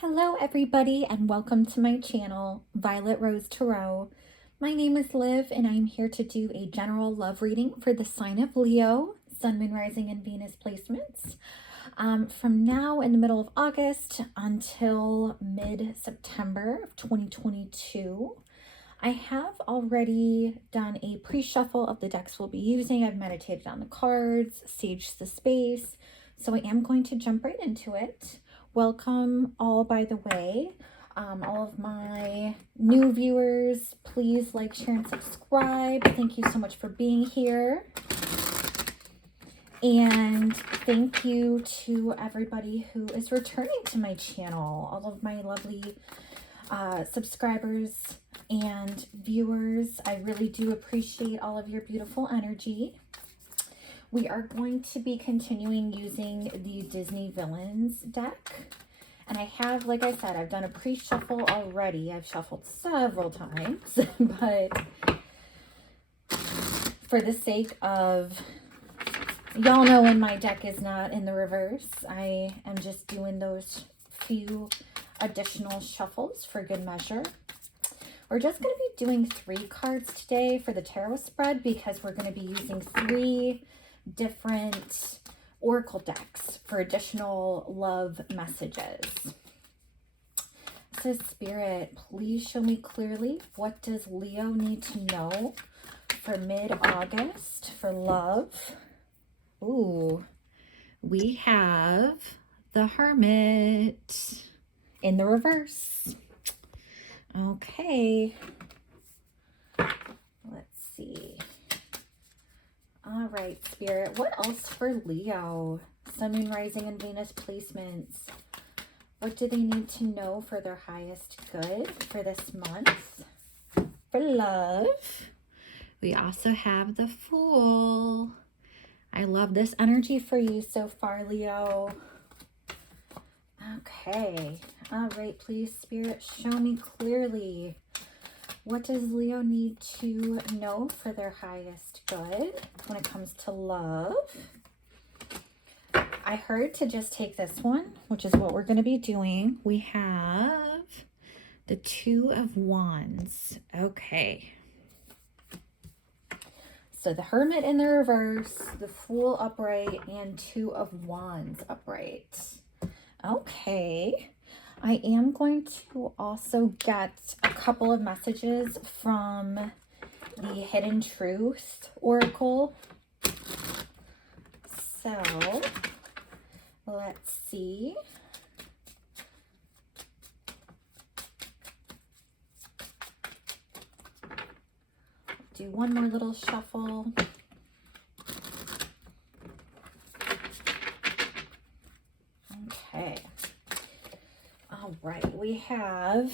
Hello everybody and welcome to my channel, Violet Rose Tarot. My name is Liv and I'm here to do a general love reading for the sign of Leo, Sun, Moon, Rising, and Venus placements. From now in the middle of August until mid-September of 2022. I have already done a pre-shuffle of the decks we'll be using. I've meditated on the cards, saged the space, so I am going to jump right into it. Welcome all, by the way. All of my new viewers, please like, share, and subscribe. Thank you so much for being here. And thank you to everybody who is returning to my channel, all of my lovely subscribers and viewers. I really do appreciate all of your beautiful energy. We are going to be continuing using the Disney Villains deck. And I have, like I said, I've done a pre-shuffle already. I've shuffled several times, but for the sake of, y'all know when my deck is not in the reverse, I am just doing those few additional shuffles for good measure. We're just going to be doing 3 cards today for the tarot spread because we're going to be using 3 different oracle decks for additional love messages. So Spirit, please show me clearly, what does Leo need to know for mid-August for love? Ooh, we have the Hermit in the reverse. Okay, let's see. All right, Spirit, what else for Leo? Sun, Moon, Rising, and Venus placements. What do they need to know for their highest good for this month? For love, we also have the Fool. I love this energy for you so far, Leo. Okay. All right, please, Spirit, show me clearly. What does Leo need to know for their highest good when it comes to love? I heard to just take this one, which is what we're going to be doing. We have the 2 of Wands. Okay. So the Hermit in the reverse, the Fool upright, and 2 of Wands upright. Okay. I am going to also get a couple of messages from the Hidden Truth Oracle. So let's see. Do one more little shuffle. Okay. All right, we have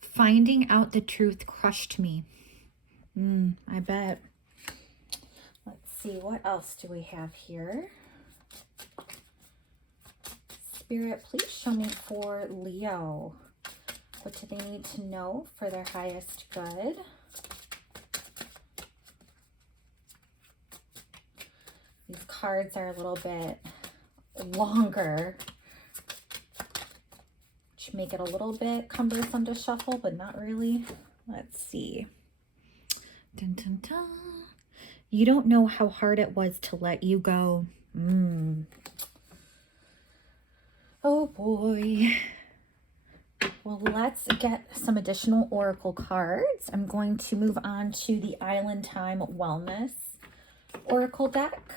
finding out the truth crushed me. I bet. Let's see, what else do we have here? Spirit, please show me for Leo. What do they need to know for their highest good? These cards are a little bit longer, which make it a little bit cumbersome to shuffle, but not really. Let's see. Dun, dun, dun. You don't know how hard it was to let you go. Oh boy. Well, let's get some additional oracle cards. I'm going to move on to the Island Time Wellness Oracle deck.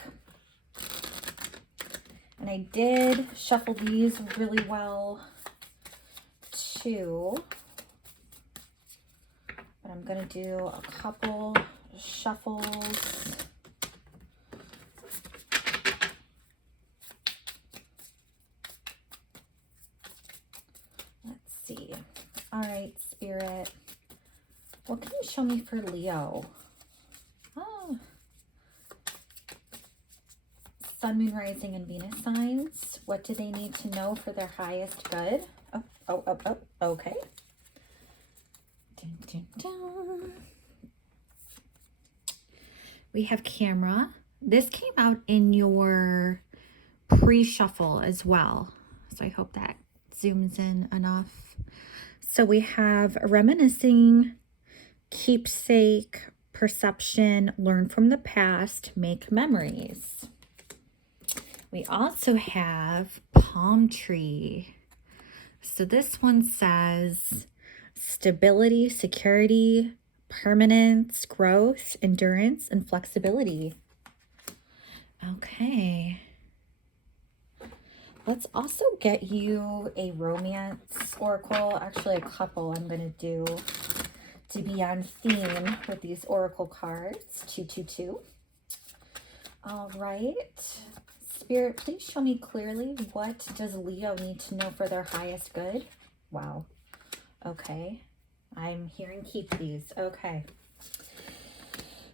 And I did shuffle these really well too. But I'm going to do a couple shuffles. Let's see. All right, Spirit. What can you show me for Leo? Oh. Sun, Moon, Rising, and Venus signs. What do they need to know for their highest good? Oh, okay. Dun, dun, dun. We have Camera. This came out in your pre-shuffle as well. So I hope that zooms in enough. So we have reminiscing, keepsake, perception, learn from the past, make memories. We also have palm tree. So this one says stability, security, permanence, growth, endurance, and flexibility. Okay. Let's also get you a romance oracle. Actually, a couple I'm going to do to be on theme with these oracle cards. 222. All right. Spirit, please show me clearly, what does Leo need to know for their highest good? Wow. Okay. I'm hearing keep these. Okay.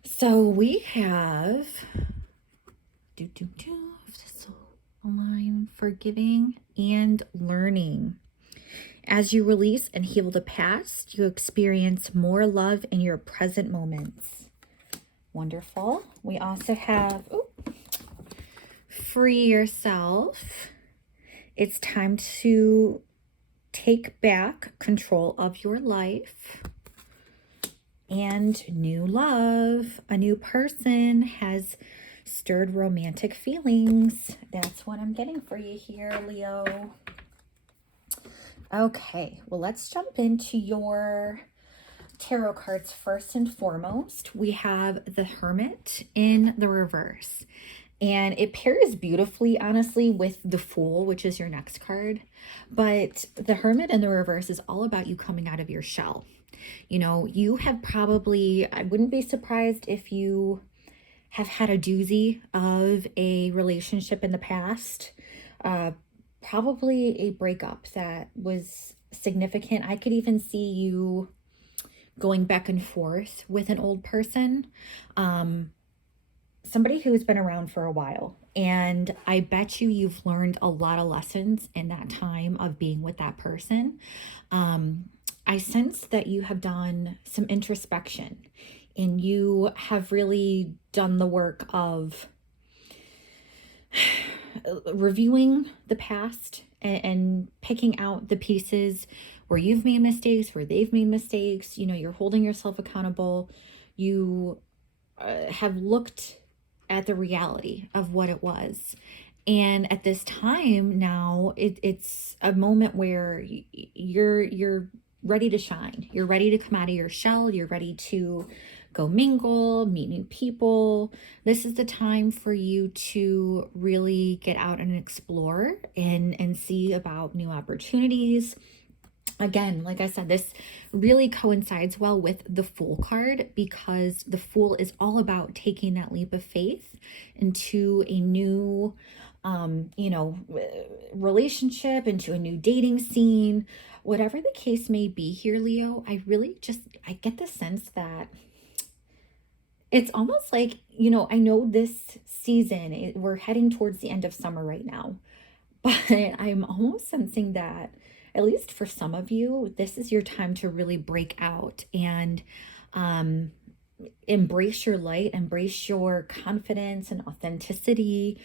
So we have if this will align, forgiving and learning. As you release and heal the past, you experience more love in your present moments. Wonderful. We also have free yourself. It's time to take back control of your life. And new love. A new person has stirred romantic feelings. That's what I'm getting for you here, Leo. Okay, well, let's jump into your tarot cards first and foremost. We have the Hermit in the reverse. And it pairs beautifully, honestly, with the Fool, which is your next card. But the Hermit in the reverse is all about you coming out of your shell. You know, you have probably, I wouldn't be surprised if you have had a doozy of a relationship in the past. Probably a breakup that was significant. I could even see you going back and forth with an old person. Somebody who's been around for a while. And I bet you've learned a lot of lessons in that time of being with that person. I sense that you have done some introspection and you have really done the work of reviewing the past and picking out the pieces where you've made mistakes, where they've made mistakes. You know, you're holding yourself accountable. You have looked at the reality of what it was. And at this time now, it's a moment where you're ready to shine. You're ready to come out of your shell. You're ready to go mingle, meet new people. This is the time for you to really get out and explore and see about new opportunities. Again, like I said, this really coincides well with the Fool card, because the Fool is all about taking that leap of faith into a new, relationship, into a new dating scene, whatever the case may be here, Leo. I get the sense that it's almost like, I know this season, we're heading towards the end of summer right now, but I'm almost sensing that, at least for some of you, this is your time to really break out and embrace your light, embrace your confidence and authenticity.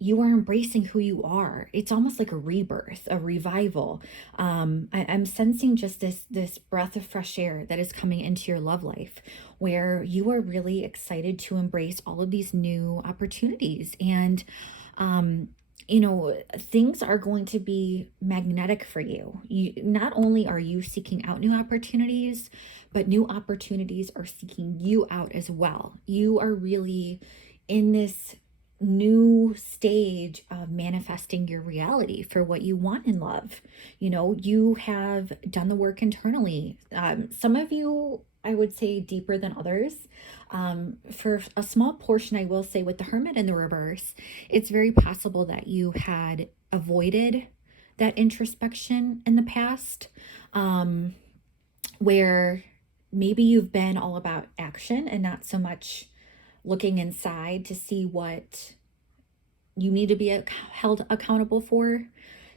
You are embracing who you are. It's almost like a rebirth, a revival. I'm sensing just this breath of fresh air that is coming into your love life, where you are really excited to embrace all of these new opportunities. And things are going to be magnetic for you. Not only are you seeking out new opportunities, but new opportunities are seeking you out as well. You are really in this new stage of manifesting your reality for what you want in love. You have done the work internally. Some of you, I would say, deeper than others. For a small portion, I will say, with the Hermit in the reverse, it's very possible that you had avoided that introspection in the past, where maybe you've been all about action and not so much looking inside to see what you need to be held accountable for.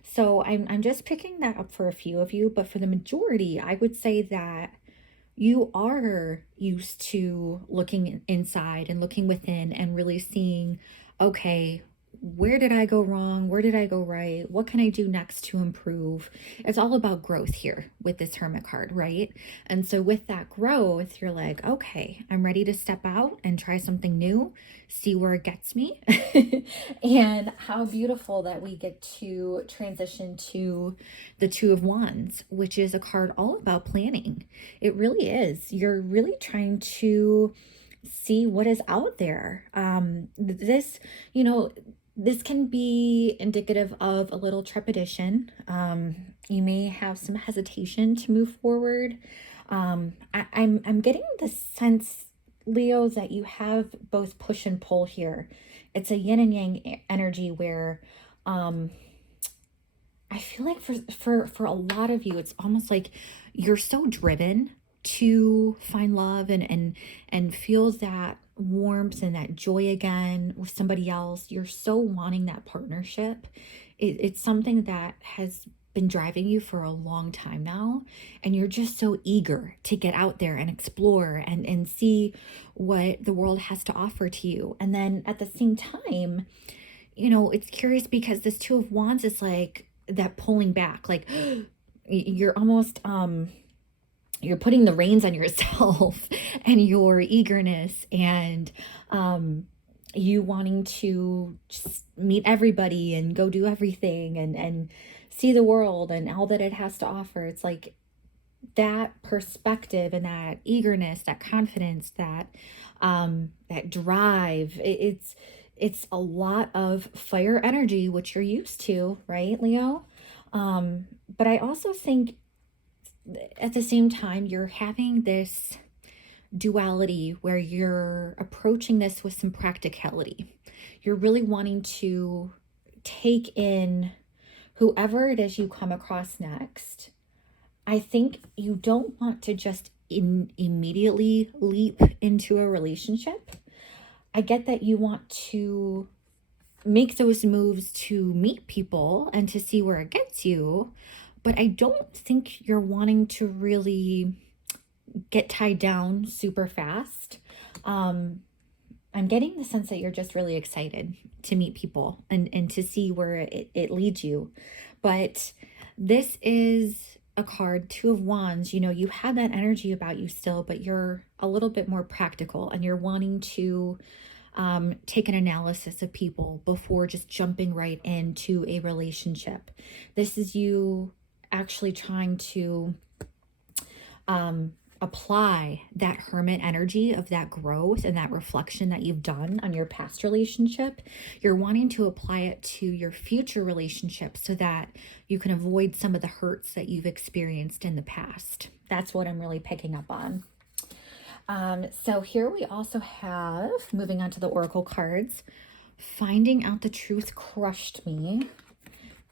So I'm just picking that up for a few of you, but for the majority, I would say that you are used to looking inside and looking within and really seeing, okay, where did I go wrong? Where did I go right? What can I do next to improve? It's all about growth here with this Hermit card, right? And so with that growth, you're like, okay, I'm ready to step out and try something new, see where it gets me. And how beautiful that we get to transition to the Two of Wands, which is a card all about planning. It really is. You're really trying to see what is out there. This, you know, this can be indicative of a little trepidation. You may have some hesitation to move forward. I'm getting the sense, Leo, that you have both push and pull here. It's a yin and yang energy where I feel like for a lot of you, it's almost like you're so driven to find love and feel that warmth and that joy again with somebody else. You're so wanting that partnership. It's something that has been driving you for a long time now, and you're just so eager to get out there and explore and see what the world has to offer to you. And then at the same time, it's curious because this Two of Wands is like that pulling back, like you're almost you're putting the reins on yourself and your eagerness and you wanting to just meet everybody and go do everything and see the world and all that it has to offer. It's like that perspective and that eagerness, that confidence, that drive. It's a lot of fire energy, which you're used to, right, Leo? But I also think at the same time, you're having this duality where you're approaching this with some practicality. You're really wanting to take in whoever it is you come across next. I think you don't want to just immediately leap into a relationship. I get that you want to make those moves to meet people and to see where it gets you, but I don't think you're wanting to really get tied down super fast. I'm getting the sense that you're just really excited to meet people and to see where it leads you. But this is a card, Two of Wands. You have that energy about you still, but you're a little bit more practical and you're wanting to take an analysis of people before just jumping right into a relationship. This is you actually trying to apply that hermit energy of that growth and that reflection that you've done on your past relationship. You're wanting to apply it to your future relationship so that you can avoid some of the hurts that you've experienced in the past. That's what I'm really picking up on. So here we also have, moving on to the oracle cards, finding out the truth crushed me.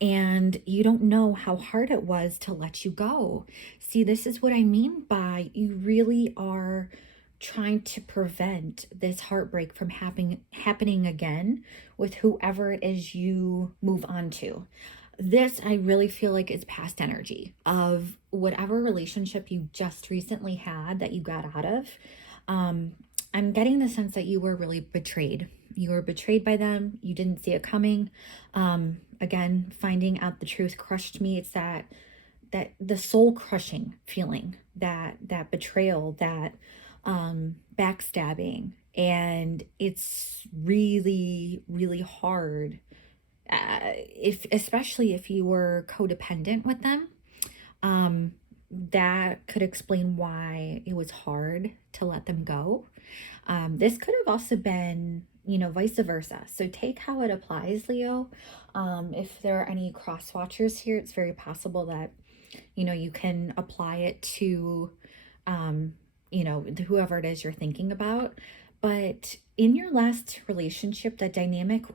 And you don't know how hard it was to let you go. See, this is what I mean by you really are trying to prevent this heartbreak from happening again with whoever it is you move on to. This, I really feel like, is past energy of whatever relationship you just recently had that you got out of. I'm getting the sense that you were really betrayed. You were betrayed by them. You didn't see it coming. Again, finding out the truth crushed me. It's that the soul crushing feeling, that betrayal, that backstabbing, and it's really, really hard. Especially if you were codependent with them, that could explain why it was hard to let them go. This could have also been, vice versa. So take how it applies, Leo. If there are any cross watchers here, it's very possible that, you can apply it to, whoever it is you're thinking about. But in your last relationship, that dynamic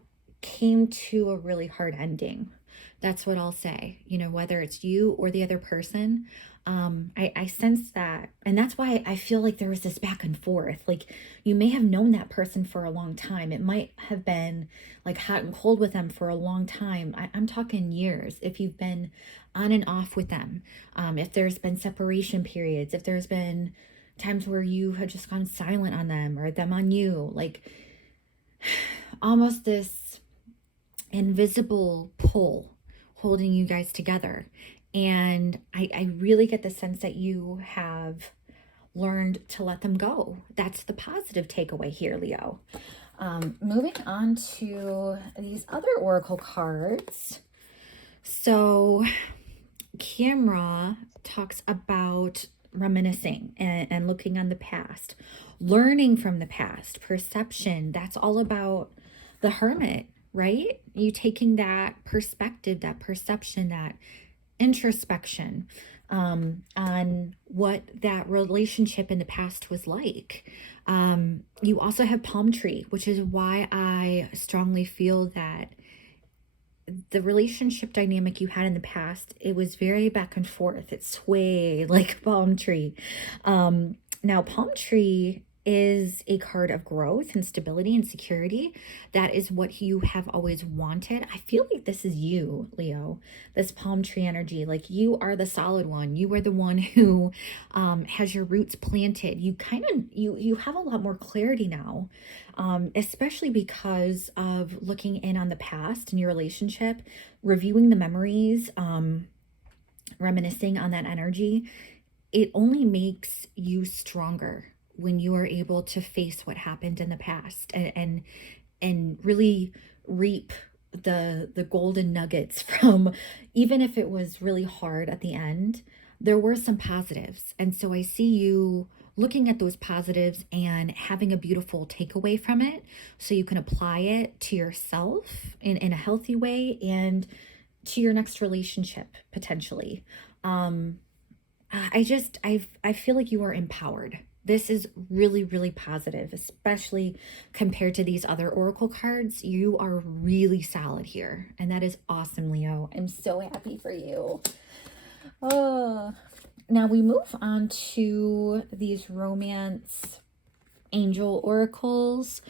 came to a really hard ending. That's what I'll say, whether it's you or the other person. I sense that. And that's why I feel like there was this back and forth. Like you may have known that person for a long time. It might have been like hot and cold with them for a long time. I'm talking years. If you've been on and off with them, if there's been separation periods, if there's been times where you have just gone silent on them or them on you, like almost this invisible pull holding you guys together. And I really get the sense that you have learned to let them go. That's the positive takeaway here, Leo. Moving on to these other oracle cards. So Camera talks about reminiscing and looking on the past, learning from the past, perception. That's all about the Hermit, right? You taking that perspective, that perception, that introspection on what that relationship in the past was like. You also have palm tree, which is why I strongly feel that the relationship dynamic you had in the past, it was very back and forth. It swayed like palm tree. Now, palm tree is a card of growth and stability and security. That is what you have always wanted. I feel like this is you, Leo, this palm tree energy. Like you are the solid one. You are the one who has your roots planted. You kind of, you have a lot more clarity now, especially because of looking in on the past in your relationship, reviewing the memories, reminiscing on that energy. It only makes you stronger when you are able to face what happened in the past and really reap the golden nuggets from, even if it was really hard at the end, there were some positives. And so I see you looking at those positives and having a beautiful takeaway from it so you can apply it to yourself in a healthy way and to your next relationship potentially. I feel like you are empowered. This is really, really positive, especially compared to these other oracle cards. You are really solid here, and that is awesome, Leo. I'm so happy for you. Oh, now we move on to these romance angel oracles,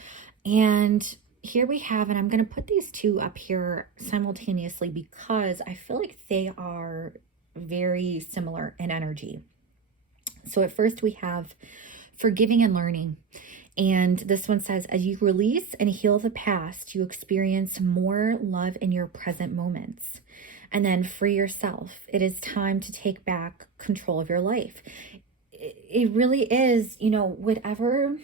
and here we have, and I'm going to put these two up here simultaneously because I feel like they are very similar in energy. So at first we have forgiving and learning. And this one says, as you release and heal the past, you experience more love in your present moments. And then free yourself. It is time to take back control of your life. It really is, whatever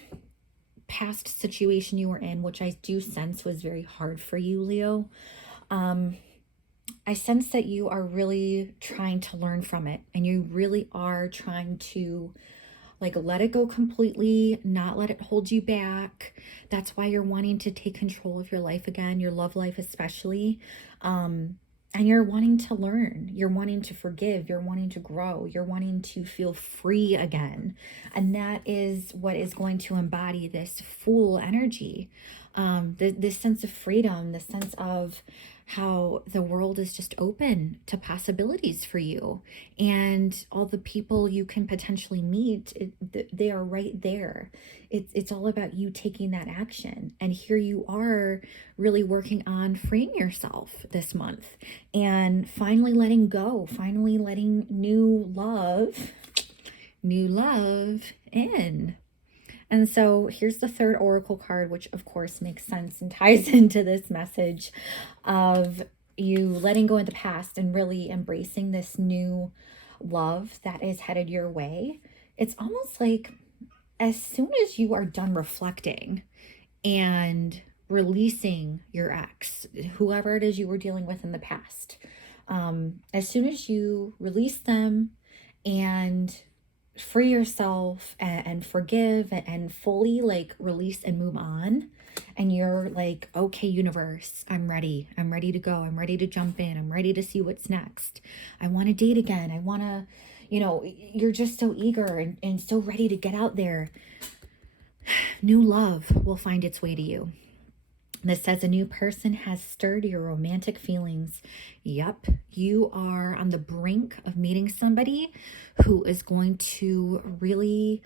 past situation you were in, which I do sense was very hard for you, Leo. I sense that you are really trying to learn from it, and you really are trying to let it go completely, not let it hold you back. That's why you're wanting to take control of your life again, your love life especially. And you're wanting to learn, you're wanting to forgive, you're wanting to grow, you're wanting to feel free again. And that is what is going to embody this Fool energy. This sense of freedom, the sense of how the world is just open to possibilities for you, and all the people you can potentially meet, they are right there. It's all about you taking that action. And here you are really working on freeing yourself this month and finally letting go, finally letting new love in. And so here's the third oracle card, which of course makes sense and ties into this message of you letting go in the past and really embracing this new love that is headed your way. It's almost like as soon as you are done reflecting and releasing your ex, whoever it is you were dealing with in the past, as soon as you release them and free yourself and forgive and fully release and move on, and you're like, okay, universe, I'm ready to go, I'm ready to jump in, I'm ready to see what's next, I want to date again, I want to, you're just so eager and so ready to get out there, new love will find its way to you. This says a new person has stirred your romantic feelings. Yep, you are on the brink of meeting somebody who is going to really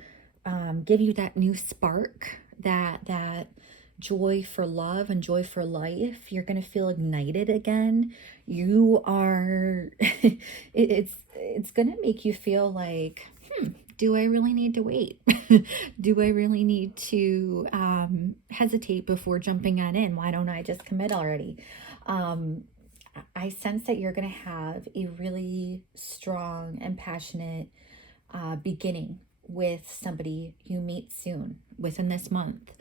give you that new spark, that joy for love and joy for life. You're going to feel ignited again. You are, it's going to make you feel like, do I really need to wait? Do I really need to hesitate before jumping on in? Why don't I just commit already? I sense that you're going to have a really strong and passionate beginning with somebody you meet soon within this month.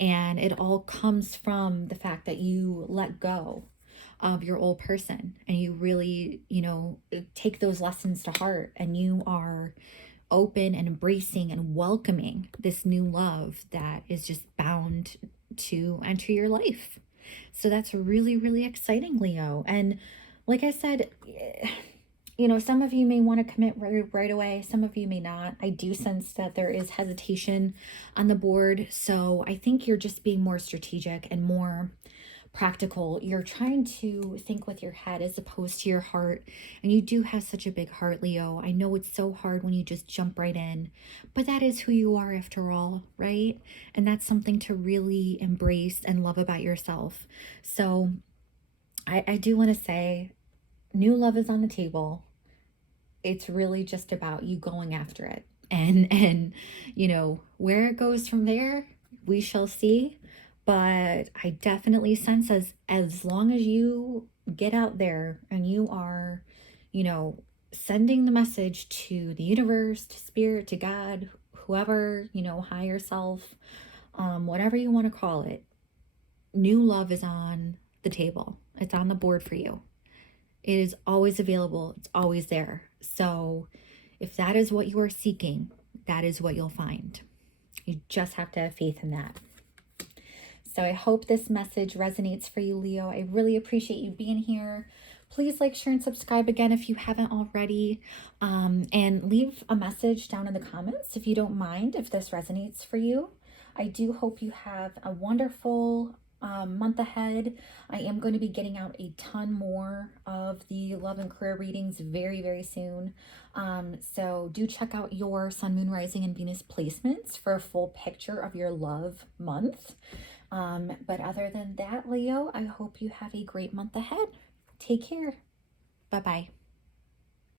And it all comes from the fact that you let go of your old person and you really, take those lessons to heart, and you are open and embracing and welcoming this new love that is just bound to enter your life. So that's really, really exciting, Leo. And like I said, some of you may want to commit right away. Some of you may not. I do sense that there is hesitation on the board. So I think you're just being more strategic and more practical. You're trying to think with your head as opposed to your heart. And you do have such a big heart, Leo. I know it's so hard when you just jump right in, but that is who you are after all, right? And that's something to really embrace and love about yourself. So I do want to say new love is on the table. It's really just about you going after it. And where it goes from there, we shall see. But I definitely sense as long as you get out there and you are, sending the message to the universe, to spirit, to God, whoever, higher self, whatever you want to call it, new love is on the table. It's on the board for you. It is always available. It's always there. So if that is what you are seeking, that is what you'll find. You just have to have faith in that. So I hope this message resonates for you, Leo. I really appreciate you being here. Please like, share, and subscribe again if you haven't already. And leave a message down in the comments if you don't mind, if this resonates for you. I do hope you have a wonderful month ahead. I am going to be getting out a ton more of the love and career readings very, very soon. So do check out your Sun, Moon, Rising, and Venus placements for a full picture of your love month. But other than that, Leo, I hope you have a great month ahead. Take care. Bye-bye.